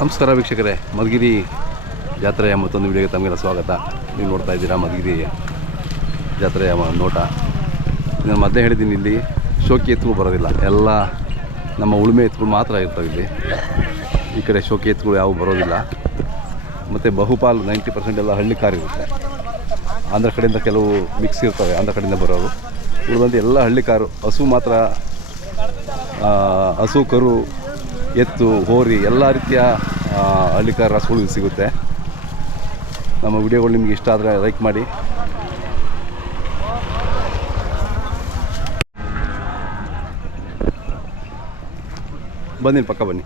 ನಮಸ್ಕಾರ ವೀಕ್ಷಕರೇ, ಮಧುಗಿರಿ ಜಾತ್ರೆಯ ಮತ್ತೊಂದು ವಿಡಿಯೋಗೆ ತಮಗೆಲ್ಲ ಸ್ವಾಗತ. ನೀವು ನೋಡ್ತಾ ಇದ್ದೀರಾ ಮಧುಗಿರಿ ಜಾತ್ರೆಯ ನೋಟ. ನಾನು ಮೊದಲೇ ಹೇಳಿದ್ದೀನಿ, ಇಲ್ಲಿ ಶೋಕಿ ಎತ್ತುಗಳು ಬರೋದಿಲ್ಲ, ಎಲ್ಲ ನಮ್ಮ ಉಳುಮೆ ಎತ್ತುಗಳು ಮಾತ್ರ ಇರ್ತವೆ. ಇಲ್ಲಿ ಈ ಕಡೆ ಶೋಕಿ ಎತ್ತುಗಳು ಯಾವುವು ಬರೋದಿಲ್ಲ. ಮತ್ತು ಬಹುಪಾಲು 90% ಎಲ್ಲ ಹಳ್ಳಿ ಕಾರು ಇರುತ್ತೆ. ಆಂಧ್ರ ಕಡೆಯಿಂದ ಕೆಲವು ಮಿಕ್ಸ್ ಇರ್ತವೆ, ಆಂಧ್ರ ಕಡೆಯಿಂದ ಬರೋರು. ಉಳಿದಂತೆ ಎಲ್ಲ ಹಳ್ಳಿ ಕಾರು. ಹಸು ಮಾತ್ರ, ಹಸು, ಕರು, ಎತ್ತು, ಹೋರಿ ಎಲ್ಲ ರೀತಿಯ ಹಳ್ಳಿಕಾರ ರಾಸುಗಳು ಸಿಗುತ್ತೆ. ನಮ್ಮ ವಿಡಿಯೋಗಳು ನಿಮಗೆ ಇಷ್ಟ ಆದರೆ ಲೈಕ್ ಮಾಡಿ. ಬನ್ನಿ, ಪಕ್ಕ ಬನ್ನಿ.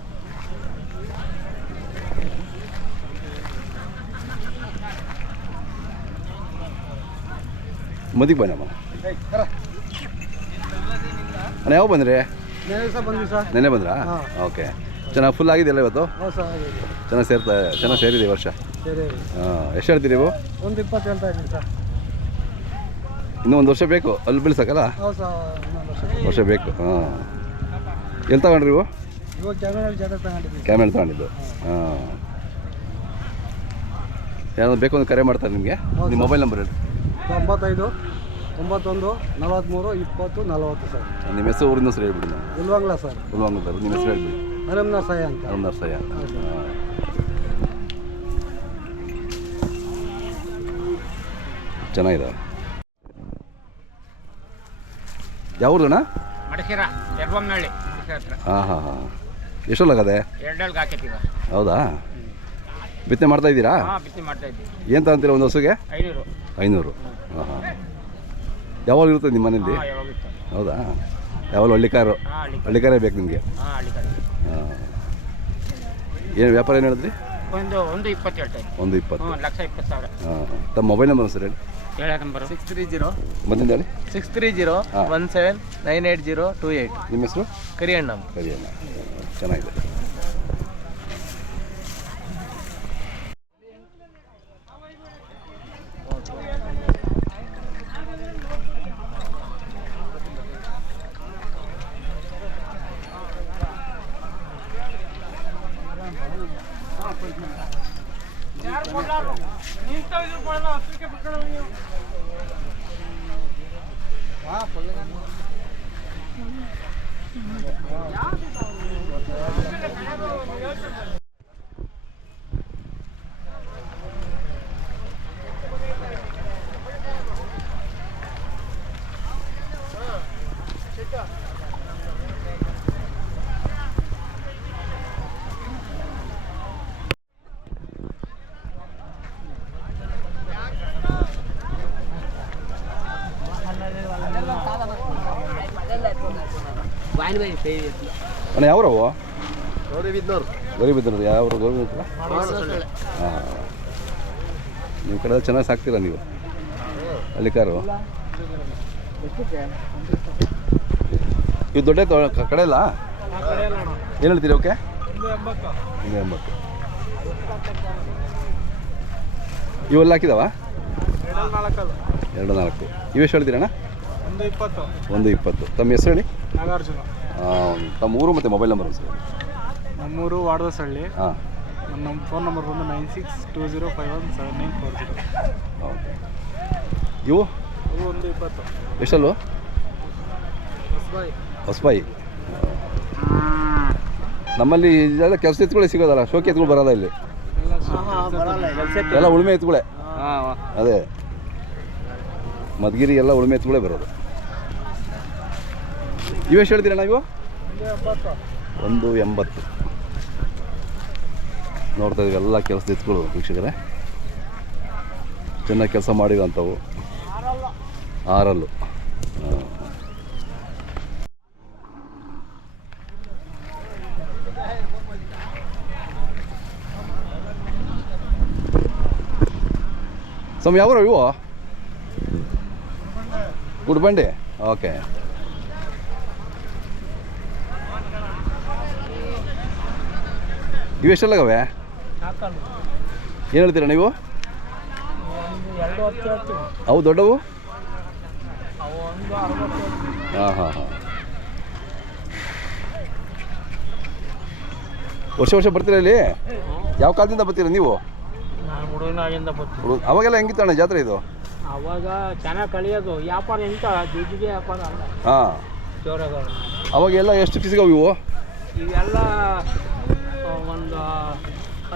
ಮದಿಗೆ ಬನ್ನಿ ಅಮ್ಮ. ಅಣ್ಣ ಯಾವ ಬಂದ್ರಿ? ನೆನೆ ಬಂದ್ರಾ? ಓಕೆ. ಚೆನ್ನಾಗಿ ಫುಲ್ ಆಗಿದೆಯಲ್ಲ ಇವತ್ತು? ಚೆನ್ನಾಗಿ ಸೇರಿದೆ ಈ ವರ್ಷ. ಎಷ್ಟು ಹೇಳ್ತೀರಿ ನೀವು? 120 ಹೇಳ್ತಾ ಇದ್ದೀನಿ ಸರ್. ಇನ್ನೂ ಒಂದು ವರ್ಷ ಬೇಕು ಅಲ್ಲಿ ಬೀಳ್ಸಕ್ಕಲ್ಲ? ವರ್ಷ ಬೇಕು. ಹಾಂ. ಎಲ್ಲಿ ತಗೊಂಡ್ರಿ ನೀವು? ಕ್ಯಾಮೆಲ್ ತಗೊಂಡಿದ್ದು. ಹಾಂ. ಏನಾದ್ರು ಬೇಕು ಅಂತ ಕರೆ ಮಾಡ್ತಾರೆ ನಿಮಗೆ? ನಿಮ್ಮ ಮೊಬೈಲ್ ನಂಬರ್ ಹೇಳಿ. 95 91 43 20 40 ಸರ್. ನಿಮ್ಮ ಹೆಸರು, ಊರಿನ ಹೆಸರು ಹೇಳ್ಬಿಡಿ. ನಾನು ಉಲ್ವಂಗ್ಲ ಸರ್. ಉಲ್ವಂಗ್ಲ. ನಿಮ್ಮ ಹೆಸರು ಹೇಳ್ಬಿಡಿ. ಅರಮ್ನರ್ ಸಾಯ ಅಂತ. ಅರಮ್ನರ್ ಸಾಯ. ಚೆನ್ನಾಗಿದ್ದಾವೆ. ಯಾವ ಊರಣ್ಣ? ಹಾಂ ಹಾಂ ಹಾಂ. ಎಷ್ಟೊಲ್ಲಾಗದೆ? ಹೌದಾ? ಬಿತ್ತನೆ ಮಾಡ್ತಾ ಇದ್ದೀರಾ? ಏನು ತಗೊಂತೀರಾ ಒಂದು ಹಸುಗೆ? 500. ಹಾಂ ಹಾಂ. ಯಾವಾಗ ಇರ್ತದೆ ನಿಮ್ಮ ಮನೇಲಿ? ಹೌದಾ? ಯಾವಾಗಲೂ ಹಳ್ಳಿಕಾರೇ ಬೇಕು ನಿಮಗೆ? ಹಾಂ. ಏನು ವ್ಯಾಪಾರ ಏನು ಹೇಳಿದ್ರಿ? 120 ಹೇಳ್ತಾರೆ. 120. 1,20,000. ಹಾಂ. ತಮ್ಮ ಮೊಬೈಲ್ ನಂಬರ್ ಸರ್ ಹೇಳಿ. ಹೇಳ ನಂಬರು 630 ಬಂದಿಂದ ಹೇಳಿ. 630 17 980 28. ನಿಮ್ಮ ಹೆಸರು? ಕರಿಯಣ್ಣ. ಕರಿಯಣ್ಣ. ಚೆನ್ನಾಗಿದೆ. ಅಣ್ಣ ಯಾವ್ರವು? ಗೌರಿಬಿದ್ನೂರು. ಯಾವ ಗೌರಿಬಿದ್ನೂರು? ಹಾಂ. ನಿಮ್ಮ ಕಡೆ ಚೆನ್ನಾಗಿ ಸಾಕ್ತೀರಾ ನೀವು ಹಳ್ಳಿಕಾರು? ಇವು ದೊಡ್ಡ ಕಡೆ ಇಲ್ಲ? ಏನು ಹೇಳ್ತೀರಿ ಓಕೆ? 180. ಇವೆಲ್ಲ ಹಾಕಿದಾವ? 2-4. ಇವೆಷ್ಟು ಹೇಳ್ತೀರಣ್ಣ? 120. ತಮ್ಮ ಹೆಸರು ಹೇಳಿ. ನಾಗಾರ್ಜುನ. ತಮ್ಮ ಊರು ಮತ್ತು ಮೊಬೈಲ್ ನಂಬರ್ ಸರ್? ನಮ್ಮೂರು ವಾಡದಸಳ್ಳಿ. ಹಾಂ. ನಮ್ಮ ಫೋನ್ ನಂಬರ್ ಬಂದು 9620517940. ಓಕೆ. ಇವು 120. ಎಷ್ಟಲ್ಲು? ಹೊಸಬಾಯಿ. ನಮ್ಮಲ್ಲಿ ಇದೆಲ್ಲ ಕೆಲಸ ಎತ್ತುಗಳೇ ಸಿಗೋದಲ್ಲ, ಶೋಕಿ ಎತ್ತುಗಳು ಬರೋಲ್ಲ ಇಲ್ಲಿ. ಎಲ್ಲ ಉಳುಮೆ ಎತ್ತುಗಳೇ. ಅದೇ ಮಧುಗಿರಿ ಎಲ್ಲ ಉಳುಮೆ ಎತ್ತುಗಳೇ ಬರೋದು. ಇವೆಷ್ಟು ಹೇಳ್ತೀರಣ್ಣ ಇವು? 180. ನೋಡ್ತಾ ಇದ್ದೀವಿ ಎಲ್ಲ ಕೆಲಸದ ಎತ್ತುಗಳು ವೀಕ್ಷಕರೇ. ಚೆನ್ನಾಗಿ ಕೆಲಸ ಮಾಡಿರೋಂಥವು. ಆರಲ್ಲು. ಸಮ್ ಯಾವ ಇವು? ಗುಡ್ಬಂಡೆ. ಓಕೆ. ಇವೆಷ್ಟೆಲ್ಲಾಗವೆ? ಏನು ಹೇಳ್ತೀರಾ ನೀವು? ಅವು ದೊಡ್ಡವು? ಹಾಂ ಹಾಂ ಹಾಂ. ವರ್ಷ ಬರ್ತೀರಾ ಇಲ್ಲಿ? ಯಾವ ಕಾಲದಿಂದ ಬರ್ತೀರಾ ನೀವು? ನಾನು ಹುಡುಗನಾಗಿಂದ ಬರ್ತೀನಿ. ಅವಾಗೆಲ್ಲ ಹೆಂಗಿತ್ತು ಅಣ್ಣ ಜಾತ್ರೆ ಇದು? ಅವಾಗ ಚೆನ್ನಾಗಿ ಕಳಿಯೋದು, ವ್ಯಾಪಾರ ಎಂತ ದುಡ್ಡಿಗೆ ವ್ಯಾಪಾರ ಅಲ್ಲ, ಹಾಂ. ಜೋರಾಗ. ಅವಾಗೆಲ್ಲ ಎಷ್ಟು ಫೀಸಿಗೆ ಇವು? ಇವೆಲ್ಲ ಒಂದು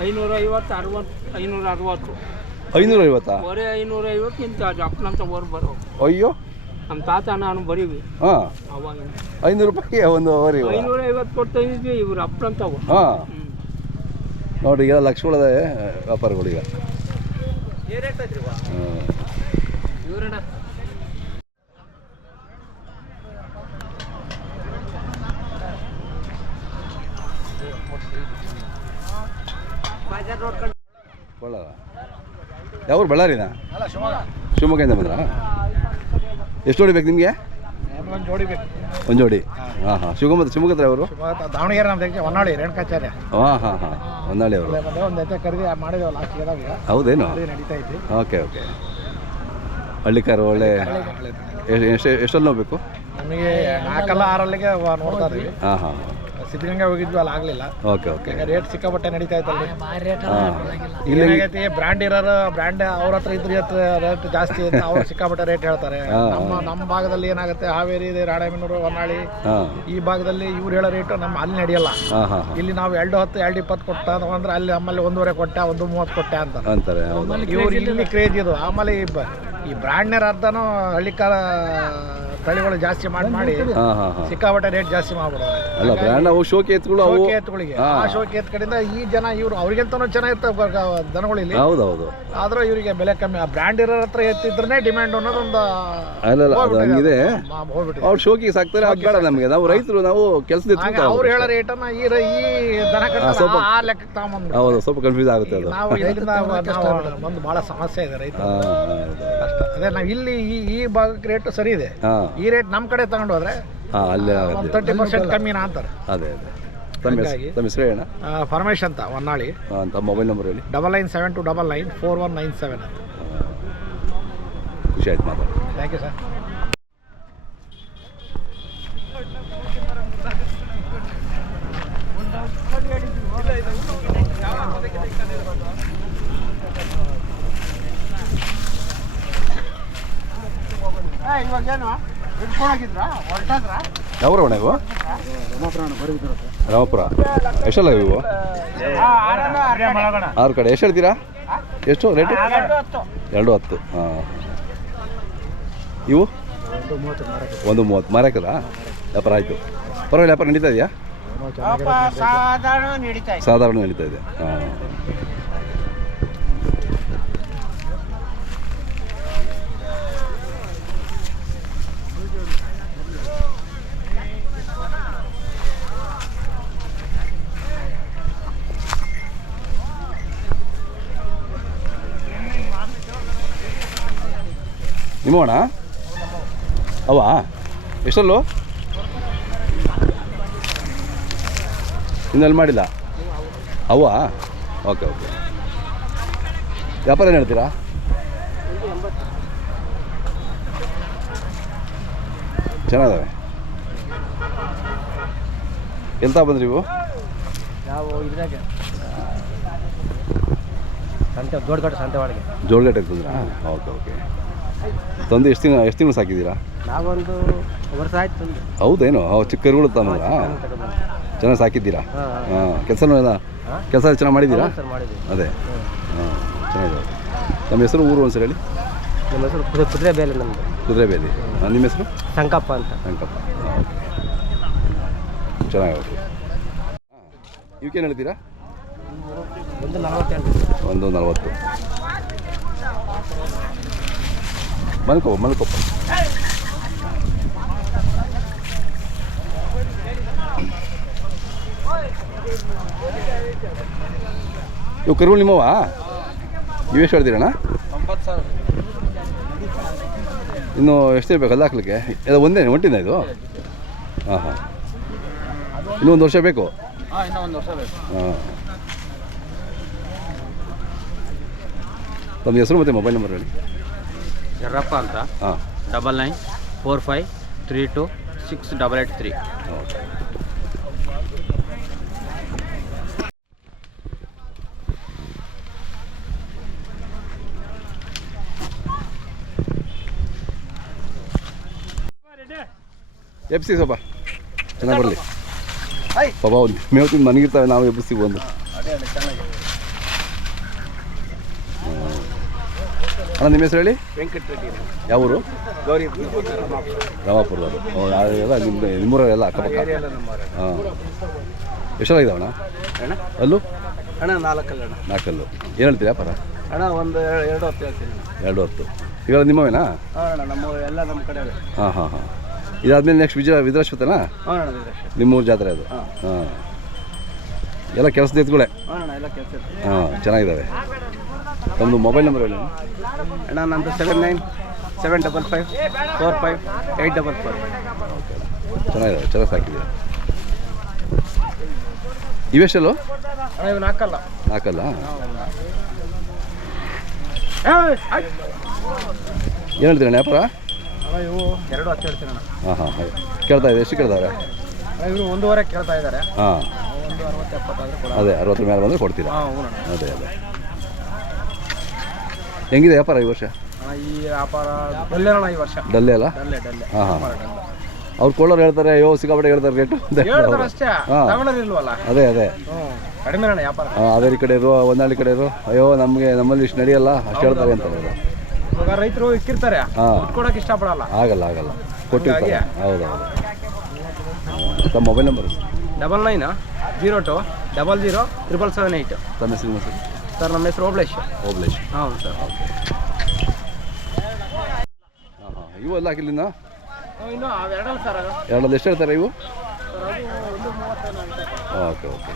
550, 560. 550? ಬರೀ 550 ಇಂತ ಅಪ್ಪನಂತ ಓರ್ ಬರೋ. ಅಯ್ಯೋ, ನಮ್ಮ ತಾತ ನಾನು ಬರೀವಿ ಹಾಂ. ಅವಾಗ 500 ರೂಪಾಯಿಗೆ ಒಂದು ಓರಿ? 550 ಕೊಡ್ತಾ ಇದ್ವಿ, ಇವ್ರು ಅಪ್ಪನಂತವು. ಹಾಂ. ನೋಡ್ರಿ ಈಗ ಲಕ್ಷಗಳದ ವ್ಯಾಪಾರಗಳೀಗ. ಇವ್ರಣ್ಣ ಕೊಳ್ಳ ಯಾವ್ರು? ಬಳ್ಳಾರಿನಾ? ಶಿವಮೊಗ್ಗದಿಂದ ಬಂದ್ರಾ? ಎಷ್ಟು ಜೋಡಿ ಬೇಕು ನಿಮಗೆ? ಒಂದು ಜೋಡಿ ಬೇಕು. ಒಂದು ಜೋಡಿ? ಹಾಂ ಹಾಂ. ಶಿವಮೊಗ್ಗ ಹತ್ರ ಅವರು? ದಾವಣಗೆರೆ ನಮ್ದು ಹೊನ್ನಾಳಿ ರೇಣುಕಾಚಾರ್ಯ. ಹಾಂ ಹಾಂ ಹಾಂ, ಹೊನ್ನಾಳಿ ಅವರು. ಒಂದು ಎತ್ತೆ ಖರೀದಿ ಮಾಡಿದೇವೆ ಲಾಸ್ಟ್ ಇಯರ್. ಹೌದೇನು? ನಡೀತಾ ಇದ್ವಿ. Okay okay. ಹಳ್ಳಿಕಾರು ಒಳ್ಳೆ. ಎಷ್ಟಲ್ಲಿ ಹೋಗ್ಬೇಕು? ನಮಗೆ 4 6 ನೋಡ್ತಾ ಇದ್ವಿ. ಹಾಂ ಹಾಂ. ಸಿದ್ಧಗಂಗಾ ಹೋಗಿದ್ವಿ, ಅಲ್ಲಿ ಆಗಲಿಲ್ಲ. Okay okay. ಈಗ ರೇಟ್ ಸಿಕ್ಕಾಪಟ್ಟೆ ನಡೀತಾ ಇತ್ತಲ್ಲಿ. ಇಲ್ಲಿ ಏನಾಗೈತಿ, ಬ್ರ್ಯಾಂಡ್ ಇರೋರು ಬ್ರ್ಯಾಂಡ್ ಅವ್ರ ಹತ್ರ ಇದ್ರ ಹತ್ರ ರೇಟ್ ಜಾಸ್ತಿ ಅಂತ ಅವ್ರು ಸಿಕ್ಕಾಪಟ್ಟೆ ರೇಟ್ ಹೇಳ್ತಾರೆ. ನಮ್ಮ ಭಾಗದಲ್ಲಿ ಏನಾಗುತ್ತೆ, ಹಾವೇರಿ, ರಾಣೆಬೆನ್ನೂರು, ಹೊನ್ನಾಳಿ ಈ ಭಾಗದಲ್ಲಿ ಇವ್ರು ಹೇಳೋ ರೇಟು ನಮ್ಮ ಅಲ್ಲಿ ನಡೆಯಲ್ಲ. ಇಲ್ಲಿ ನಾವು 210, 220 ಕೊಟ್ಟ ಅಂದ್ರೆ ಅಲ್ಲಿ ನಮ್ಮಲ್ಲಿ 1.25 ಕೊಟ್ಟೆ, 1.30 ಕೊಟ್ಟೆ ಅಂತಾರೆ. ಇವ್ರು ಇಲ್ಲಿ ಕ್ರೇಜ್ ಇದು. ಆಮೇಲೆ ಈ ಬ್ರ್ಯಾಂಡ್ನರ್ ಅರ್ಧನೂ ಹಳ್ಳಿಕಾರ ತಳಿಗಳು ಜಾಸ್ತಿ ಮಾಡಿ ಸಿಕ್ಕಾಪಟ್ಟೆ ರೇಟ್ ಜಾಸ್ತಿ ಮಾಡ್ಬಿಡೋದು. ಅಲ್ಲ, ಬ್ರ್ಯಾಂಡ್ ಅವು ಶೋಕಿ ಎತ್ತುಗಳು, ಶೋಕಿ ಎತ್ತುಗಳಿಗೆ. ಆ ಶೋಕಿ ಎತ್ತು ಕಡೆಯಿಂದ ಈ ಜನ ಇವ್ರು ಅವ್ರಿಗಂತನೂ ಚೆನ್ನಾಗಿರ್ತವೆ ದನಗಳು ಇಲ್ಲಿ. ಹೌದೌದು. ಆದ್ರೂ ಇವರಿಗೆ ಬೆಲೆ ಕಮ್ಮಿ. ಆ ಬ್ರ್ಯಾಂಡ್ ಇರೋ ಹತ್ರ ಎತ್ತಿದ್ರೆ ಡಿಮ್ಯಾಂಡ್ ಅನ್ನೋದೊಂದು ಹಂಗಿದೆ. ಹೋಗ್ಬಿಟ್ಟಿದೆ. ಅವ್ರು ಶೋಕಿ ಸಾಕ್ತಾರೆ, ಅದು ಬೇಡ ನಮಗೆ. ನಾವು ರೈತರು, ನಾವು ಕೆಲಸದ ಅವ್ರು ಹೇಳೋ ರೇಟನ್ನ ಈ ದನ ಕಟ್ಟ ಆ ಲೆಕ್ಕಕ್ಕೆ ತಗೊಂಬಂದು. ಹೌದು, ಸ್ವಲ್ಪ ಕನ್ಫ್ಯೂಸ್ ಆಗುತ್ತೆ ಅದು. ನಾವು ಇದರಿಂದ ಒಂದು ಬಹಳ ಸಮಸ್ಯೆ ಇದೆ ರೈತ. ಅದೇ ನಾವು ಇಲ್ಲಿ ಈ ಭಾಗಕ್ಕೆ ರೇಟ್ ಸರಿ ಇದೆ. ಈ ರೇಟ್ ನಮ್ಮ ಕಡೆ ತಗೊಂಡು ಹೋದ್ರೆ ಅಲ್ಲಿ 30% ಕಮ್ಮಿನಾ ಅಂತಾರೆ. ಅದೇ ಅದೇ. ತಮ್ಮ ಹೆಸರು ಹೇಳ? ಪರಮೇಶ್ ಅಂತ, ಹೊನ್ನಾಳಿ. ತಮ್ಮ ಮೊಬೈಲ್ ನಂಬರ್ ಹೇಳಿ. 9972994197 ಅಂತ. ಖುಷಿ ಆಯ್ತು ಮಾತಾಡಿ. Thank you sir. ಇವಾಗೇನು ಇಟ್ಕೊಂಡೋಗಿದ್ರಾ, ಹೊರಟಾದ್ರ? ಯಾವ ಅಣ್ಣ ಇವು? ರಾಮಪುರ. ಎಷ್ಟಲ್ಲ ಇವು? 6 ಕಡೆ. ಎಷ್ಟು ಹೇಳ್ತೀರಾ? ಎಷ್ಟು ರೇಟು? 210. ಹಾಂ. ಇವು 130 ಮಾರಾಕಲ್ಲ? ವ್ಯಾಪಾರ ಆಯಿತು, ಪರವಾಗಿಲ್ಲ. ವ್ಯಾಪಾರ ನಡೀತಾ ಇದೆಯಾ? ಸಾಧಾರಣ ನಡೀತಾ ಇದೆ. ಹಾಂ. ನಿಮ್ಮೋಣ ಅವ ಎಷ್ಟಲ್ಲೂ ಇನ್ನಲ್ಲಿ ಮಾಡಿಲ್ಲ ಅವ್ವ? Okay okay. ವ್ಯಾಪಾರ ಏನು ಹೇಳ್ತೀರಾ? ಚೆನ್ನಾಗಿದ್ದಾವೆ. ಎಲ್ತಾ ಬಂದ್ರಿ ಇವು? ನಾವು ಇದ್ರಾಗ ಸಂತೆ ದೊಡ್ಡಗಟ್ಟ ಸಂತೆ ಒಳಗೆ ಜೋಳಗಟ್ಟೆಗೆ ತಂದ್ರಾ? Okay okay. ತಂದು ಎಷ್ಟು ತಿಂಗಳು ಸಾಕಿದ್ದೀರಾ? ನಾವೊಂದು ವರ್ಷ ಆಯ್ತು ತಂದು. ಹೌದೇನು? ಚಿಕ್ಕ ಕರುಗಳು ತಂದ್ರಾ? ಚೆನ್ನಾಗಿ ಸಾಕಿದ್ದೀರಾ? ಹಾಂ. ಕೆಲಸ ಚೆನ್ನಾಗಿ ಮಾಡಿದ್ದೀರಾ? ಅದೇ. ಹಾಂ, ಚೆನ್ನಾಗಿದೆ. ನಮ್ಮ ಹೆಸರು, ಊರು ಒಂದ್ಸರಿ ಹೇಳಿ. ನಮ್ಮ ಹೆಸರು ಕುದುರೆಬೇಲಿ. ನಮ್ಮದು ಕುದುರೆಬೇಲಿ. ನಿಮ್ಮ ಹೆಸರು? ಸಂಕಪ್ಪ ಅಂತ. ಸಂಕಪ್ಪ. ಹಾಂ, ಓಕೆ. ಚೆನ್ನಾಗಿ. ಇವಕ್ಕೇನು ಹೇಳ್ತೀರಾ? 140. ಮಲ್ಕೊಪ್ಪ. ಇವು ಕರುಗಳು ನಿಮ್ಮವ? ಇವೆಷ್ಟು ಹೇಳ್ತೀರಣ್ಣ? 90,000. ಇನ್ನು ಎಷ್ಟು ಇರಬೇಕು ಅಲ್ಲಿ ಹಾಕ್ಲಿಕ್ಕೆ? ಇದು ಒಂಟಿನ ಇದು? ಹಾಂ ಹಾಂ. ಇನ್ನೂ 1 ವರ್ಷ ಬೇಕು? ಇನ್ನೂ 1 ವರ್ಷ ಬೇಕು. ಹಾಂ. ತಮ್ಮ ಹೆಸರು ಮತ್ತು ಮೊಬೈಲ್ ನಂಬರ್ ಹೇಳಿ. ಯರ್ರಪ್ಪ ಅಂತ. ಹಾಂ. 9945326883. ಓಕೆ. ಎಬ್ಸಿ ಸ್ವಲ್ಪ ಚೆನ್ನಾಗಿ ಬರಲಿ. ಪಾಪ ಅವ್ನು ಮೇವು ತಿಂದು ಮನಗಿರ್ತವೆ, ನಾವು ಎಬ್ಬಿಸ್ತೀವಿ ಒಂದು. ಅಣ್ಣ ನಿಮ್ಮ ಹೆಸರು ಹೇಳಿ? ವೆಂಕಟರೆಡ್ಡಿ. ಯಾವ ಊರು? ಗೌರಿ ರಾಮಾಪುರದವರು. ಎಲ್ಲ ನಿಮ್ಮೂರೆಲ್ಲ ಅಕ್ಕಪಕ್ಕ. ಹಾಂ, ಎಷ್ಟೆಲ್ಲ ಅಣ್ಣ ಅಲ್ಲೂ? ಅಣ್ಣ 4 ಅಣ್ಣ. 4 ಏನು ಹೇಳ್ತೀರಾ ಪರ? ಅಣ್ಣ ಒಂದು 2 ಹೊತ್ತು ಹೇಳ್ತೀನಿ. 2 ಹೊತ್ತು. ಇವೆಲ್ಲ ನಿಮ್ಮವೇನಾ? ಹಾಂ ಅಣ್ಣ, ನಮ್ಮ ಎಲ್ಲ ನಮ್ಮ ಕಡೆ. ಹಾಂ ಹಾಂ ಹಾಂ. ಇದಾದ್ಮೇಲೆ ನೆಕ್ಸ್ಟ್ ವಿದ್ರಾಶ್ವತನಾ? ಹಾಂ ಅಣ್ಣ, ವಿದ್ರಾಶ್ವತ. ನಿಮ್ಮೂರು ಜಾತ್ರೆ ಅದು? ಹಾಂ. ಎಲ್ಲ ಕೆಲಸದ ಎತ್ತುಗಳೇ? ಹಾಂ ಅಣ್ಣ, ಎಲ್ಲ ಕೆಲಸ. ಹಾಂ, ಚೆನ್ನಾಗಿದ್ದಾವೆ. ನಮ್ಮದು ಮೊಬೈಲ್ ನಂಬರ್ ಹೇಳಿ ಅಣ್ಣ. ನಂದು 7975545855. ಚೆನ್ನಾಗಿದ್ದಾವೆ, ಚೆನ್ನಾಗಿ ಸಾಕಿದ್ದೀರಾ. ಇವೆಷ್ಟಲ್ಲೋ? ಅಣ್ಣ ಇವು 4 ಅಲ್ಲ. 4 ಏನು ಹೇಳ್ತೀರಣ್ಣ ವ್ಯಾಪಾರ? ಅಣ್ಣ ಇವು 2 ಹೊತ್ತು ಹೇಳ್ತೀನಿ ಅಣ್ಣ. ಹಾಂ ಹಾಂ ಹಾಂ. ಕೇಳ್ತಾ ಇದೆ, ಎಷ್ಟು ಕೇಳ್ತಾರೆ? ಇವರು 1.5 ಕೇಳ್ತಾ ಇದ್ದಾರೆ. ಹಾಂ, ಒಂದು 60-70 ಆದರೂ ಕೊಡ. ಅದೇ 60 ಮೇಲೆ ಬಂದರೆ ಕೊಡ್ತೀರಾ? ಹಾಂ ಹ್ಞೂ ಅಣ್ಣ. ಅದೇ ಅದೇ. ಹೆಂಗಿದೆ ವ್ಯಾಪಾರ ಈ ವರ್ಷ? ಅಣ್ಣ ಈ ವ್ಯಾಪಾರ ಡಲ್ಲೇನಣ್ಣ ಈ ವರ್ಷ. ಡಲ್ಲೇ ಅಲ್ಲ? ಡಲ್ಲೆ. ಹಾಂ ಹಾಂ. ಅವ್ರು ಕೊಳ್ಳೋರು ಹೇಳ್ತಾರೆ, ಅಯ್ಯೋ ಸಿಕ್ಕಾಪಟ್ಟೆ ಹೇಳ್ತಾರೆ ರೇಟು ಅಂತ ಹೇಳ್ತಾರೆ ಅಷ್ಟೇ, ಹಾಂ. ತಗೊಳ್ಳೋರು ಇಲ್ವಲ್ಲ. ಅದೇ ಅದೇ. ಕಡಿಮೆ ಅಣ್ಣ ವ್ಯಾಪಾರ. ಅದೇರಿ ಕಡೆ ಇರೋ, ಹೊನ್ನಾಳಿ ಕಡೆ ಇರೋ, ಅಯ್ಯೋ ನಮ್ಮಲ್ಲಿ ಇಷ್ಟು ನಡೆಯಲ್ಲ ಅಷ್ಟು ಹೇಳ್ತಾರೆ ಅಂತಾರೆ. ಇವಾಗ ರೈತರು ಇಕ್ಕಿರ್ತಾರೆ, ಹಾಂ, ಕೊಡೋಕೆ ಇಷ್ಟಪಡಲ್ಲ. ಆಗಲ್ಲ ಕೊಟ್ಟಿರ್ತಾರೆ. ಹೌದೌದು. ತಮ್ಮ ಮೊಬೈಲ್ ನಂಬರ್? 9902000078. ತಮ್ಮ ಹೆಸರು? ಸರ್ ನಮ್ಮ ಹೆಸರು ಓಬ್ಳೇಶ್. ಹಾಂ ಸರ್. ಓಕೆ. ಹಾಂ ಹಾಂ. ಇವು ಎಲ್ಲ ಹಾಕಿಲ್ಲಿಂದ ಇನ್ನು 2 ಸರ್. ಅದು ಎರಡಲ್ಲಿ ಎಷ್ಟು ಹೇಳ್ತಾರೆ ಇವು? Okay okay.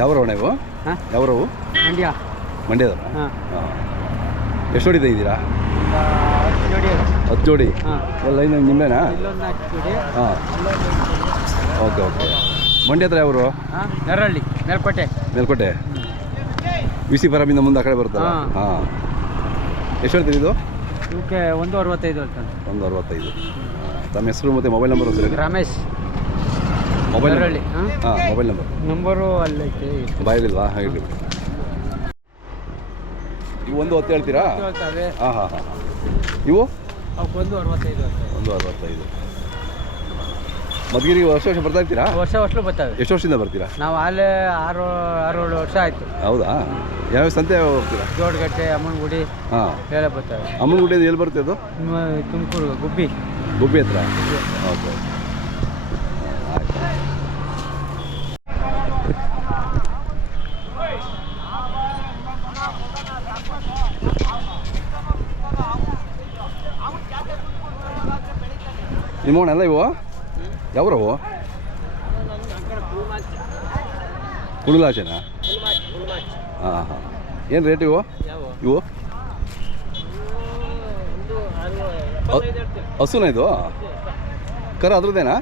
ಯಾವ್ರವಣ ಇವು? ಯಾವ್ರವು? ಮಂಡ್ಯದವ? ಹಾಂ. ಎಷ್ಟು ಜೋಡಿ ಇದ್ದೀರಾ? 10 ಜೋಡಿ. ಎಲ್ಲ ನಿಮ್ಮೇನಾ? ಹಾಂ. Okay okay. ಮಂಡ್ಯ ಹತ್ರ ಯಾವರು? ನೆರಹಳ್ಳಿ, ಮೇಲ್ಕೋಟೆ. ವಿ.ಸಿ. ಫಾರಮಿಂದ ಮುಂದೆ ಆ ಕಡೆ ಬರುತ್ತಲ್ಲ? ಹಾಂ. ಎಷ್ಟು ಹೇಳ್ತೀರಿ ಇದು? ಇವಕ್ಕೆ 165 ಹೇಳ್ತಾನೆ. 165. ತಮ್ಮ ಹೆಸರು ಮತ್ತು ಮೊಬೈಲ್ ನಂಬರ್ ಒಂದು ಹೇಳಿ. ರಮೇಶ್. ಮೊಬೈಲ್ ನೆರಹಳ್ಳಿ. ಹಾಂ, ಮೊಬೈಲ್ ನಂಬರು ಅಲ್ಲೈತೆ. ಬಾಯಿಲಿಲ್ವಾ? ಹೇಳಿ. ಇವು 110 ಹೇಳ್ತೀರಾ? ಹಾಂ ಹಾಂ ಹಾಂ. ಇವು? ಅವಕ್ಕೆ 165. 165. ಮಧುಗಿರಿಗೆ ವರ್ಷ ಬರ್ತಾ ಇರ್ತೀರಾ? ವರ್ಷ ಬರ್ತವೆ. ಎಷ್ಟು ವರ್ಷದಿಂದ ಬರ್ತೀರಾ? ನಾವು ಅಲ್ಲೇ 6-7 ವರ್ಷ ಆಯಿತು. ಹೌದಾ? ಯಾವ ಸಂತೆ ಹೋಗ್ತೀರಾ? ಜೋಡಗಟ್ಟೆ, ಅಮ್ಮನಗುಡಿ. ಹಾಂ, ಹೇಳೇ ಬರ್ತವೆ. ಅಮ್ಮನಗುಡಿ ಎಲ್ಲಿ ಬರುತ್ತೆ ಅದು? ತುಮಕೂರು ಗುಬ್ಬಿ ಹತ್ರ. ಓಕೆ. ನಿಮ್ಮವನ್ನೆಲ್ಲ ಇವು ಯಾವ್ರವು? ಕುಳುಲಾಚೆನಾ? ಹಾಂ ಹಾಂ. ಏನು ರೇಟ್ ಇವು? ಹಸುನಾ ಇದು? ಕರ ಅದ್ರದ್ದೇನಾ?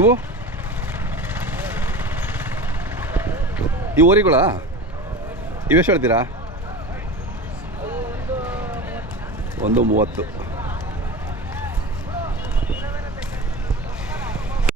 ಇವು ಓರಿಗಳಾ? ಇವೆಷ್ಟು ಹೇಳ್ತೀರಾ? 130.